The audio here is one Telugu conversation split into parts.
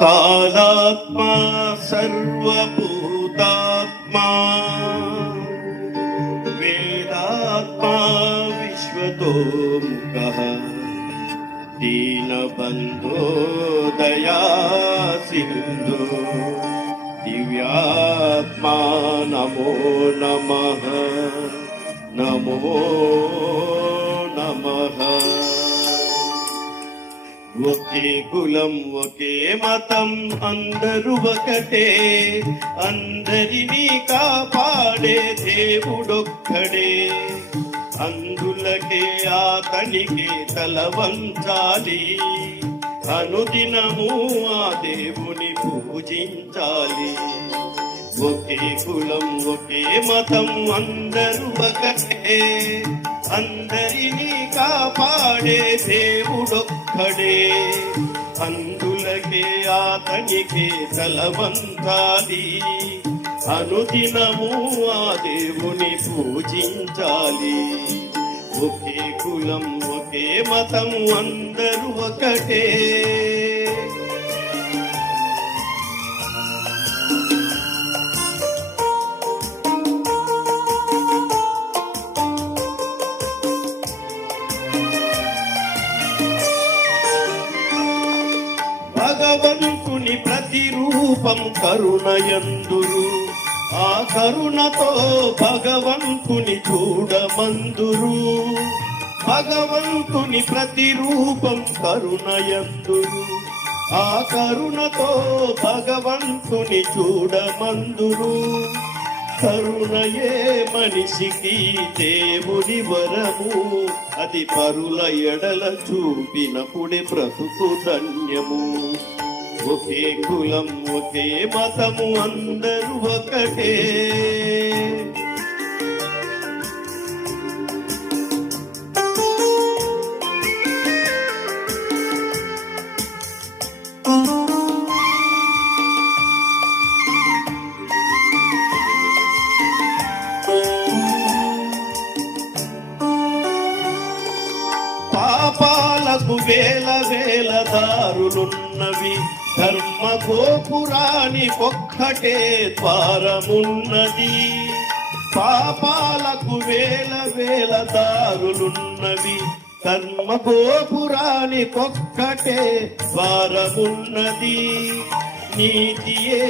కాలాత్మా సర్వభూతాత్మా వేదాత్మా విశ్వతోముఖః దీనబంధో దయా సింధు దివ్యాత్మా నమో నమః నమో నమః. ఒకే కులం ఒకే మతం అందరూ ఒకటే, అందరినీ కాపాడే దేవుడొక్కడే. అందులకే అతనికి తల వంచాలి, అనుదినము ఆ దేవుని పూజించాలి. ఒకే కులం ఒకే మతం అందరూ ఒకటే, అందరినీ కాపాడే దేవుడొక్కడే. అందులకే అతనికి తల వంచాలి, అనుదినము ఆ దేవుని పూజించాలి. ఒకే కులం ఒకే మతం అందరూ ఒకటే. భగవంతుని ప్రతిరూపం కరుణయందురు, ఆ కరుణతో భగవంతుని చూడమందురు. భగవంతుని ప్రతిరూపం కరుణయందురు, ఆ కరుణతో భగవంతుని చూడమందురు. కరుణయే మనిషికి దేవుని వరము, అది పరుల ఎడల చూపినప్పుడే బ్రతుకు ధన్యము. ఒకే కులం ఒకే మతము అందరూ ఒకటే. పాపాలకు వేల వేల దారులున్నవి, ధర్మ గోపురానికొక్కటే ద్వారమున్నది. పాపాలకు వేల వేల దారులున్నవి, ధర్మ గోపురానికొక్కటే ద్వారమున్నది. నీతియే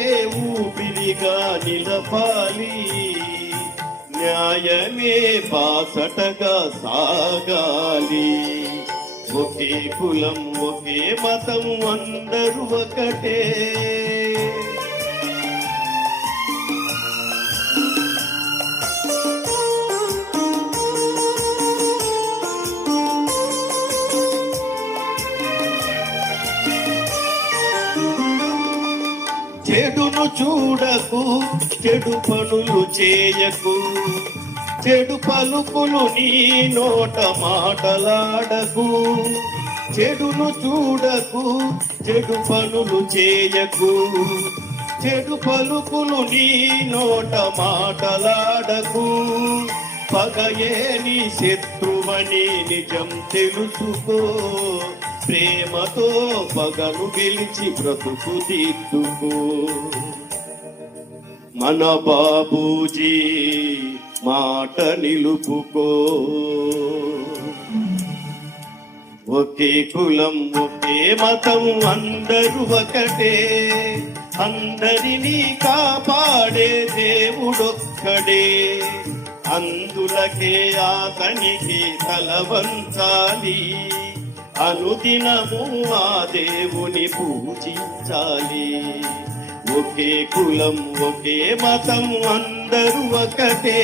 ఊపిరిగా నిలపాలి, న్యాయమే బాసటగా సాగాలి. ఒకే కులం ఒకే మతం అందరూ ఒకటే. చెడును చూడకు, చెడు పనులు చేయకు, చెడు పలుకులు నీ నోట మాటలాడకు. చెడును చూడకు, చెడు పనులు చేయకు, చెడు పలుకులు నీ నోట మాటలాడకు. పగయే నీ శత్రువని నిజం తెలుసుకో, ప్రేమతో పగను గెలిచి బ్రతుకు దిద్దుకో. మన బాబూజీ మాట నిలుపుకో. ఒకే కులం ఒకే మతం అందరూ ఒకటే, అందరినీ కాపాడే దేవుడొక్కడే. అందులకే అతనికి తల వంచాలి, అనుదినము ఆ దేవుని పూజించాలి. ఒకే కులం ఒకే మతం అందరూ ఒకటే.